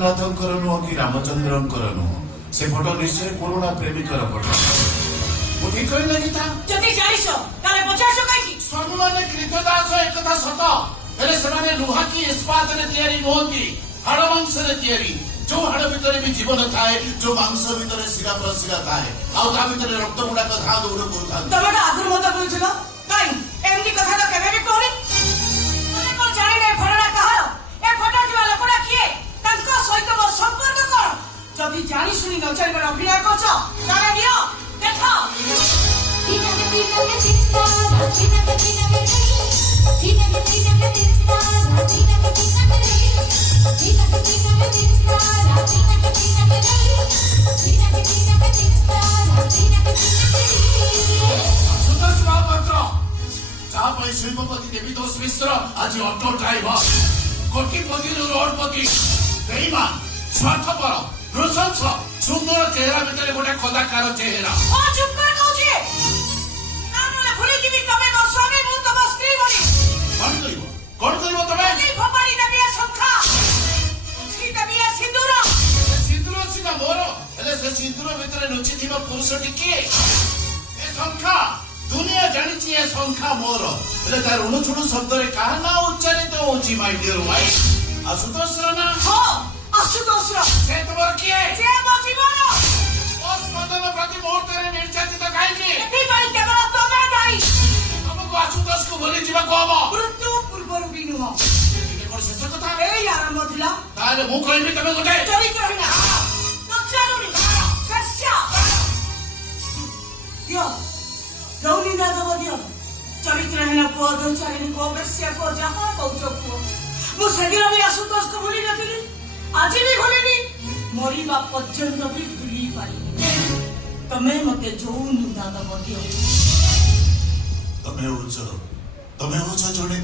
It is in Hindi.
नाथंकर नुह कि रामचंद्रंकर नुह से फोटो निश्चय पुराणा प्रेमिकर फोटो मु ठीक कहि लगी था जति जाइसो ताले पचासो काकी स्वामी माने कृतदास एक कथा सत हेले सेमाने लुहा की इस्पात रे तयारी नोंती हाड़ मांस रे तयारी जो हाड़ भितर भी जीवन थाए जो मांस भितर शिरा प्रशिरा थाए आउ ता भितर रक्त गुडा कथा दौड़ करता तमे आगुर मत कहथिलो काई एमनी कथा तो केबे भी कहली तमे को जानि नै फरडा कहार ए फटा जिवा लोकडा किए तांको सहित मोर संपर्क कर जदि जानि सुनि न जानि अभिनय करछ ताले दियो देखा शिल्पपति देवीदास मिश्र आज ऑटो ड्राइवर कोटिपति रोडपति बेईमान स्वार्थपर नृशंस सुंदर चेहरा भितर गोटे कलाकार चेहरा ओ चुप कर कहूची नानले भूली जीवी तमे को स्वामी मु तम स्त्री बनी कौन करिवो तमे नी भपाड़ी देबी संखा छी देबी सिंदूर सिंदूर सिना मोर हेले से सिंदूर भितर लुचि थिबा पुरुष टिके ए संखा दुनिया जानिछि ए संख्या मोर हेले तार उणुछुणु शब्द रे कहा ना उच्चारित होछि माय डियर वाइफ आशुतोष ना हो आशुतोष से तोर किए जे मो जीवन ओ स्पंदन प्रति मुहूर्त रे निर्यातित काहे की एती बाई केवल तमे दाई हमको आशुतोष को बोली जीवा कहबो मृत्यु पूर्वरु बिनु हो ये कोन शेष कथा ए आरंभ थिला ताले मु कहबी तमे गोटे चरित्र हिना नचारुनी कस्या यो गौरी दादा दियो चरित्र हिना को दोचारिनी को कस्या को जहा कौचो को मु सगिर भी आशुतोष को भूली नथिली आज भी भूलिनी मरिबा पर्यंत भी भूली पारी तमे मते जोउनी दादा दियो तमे होछ जने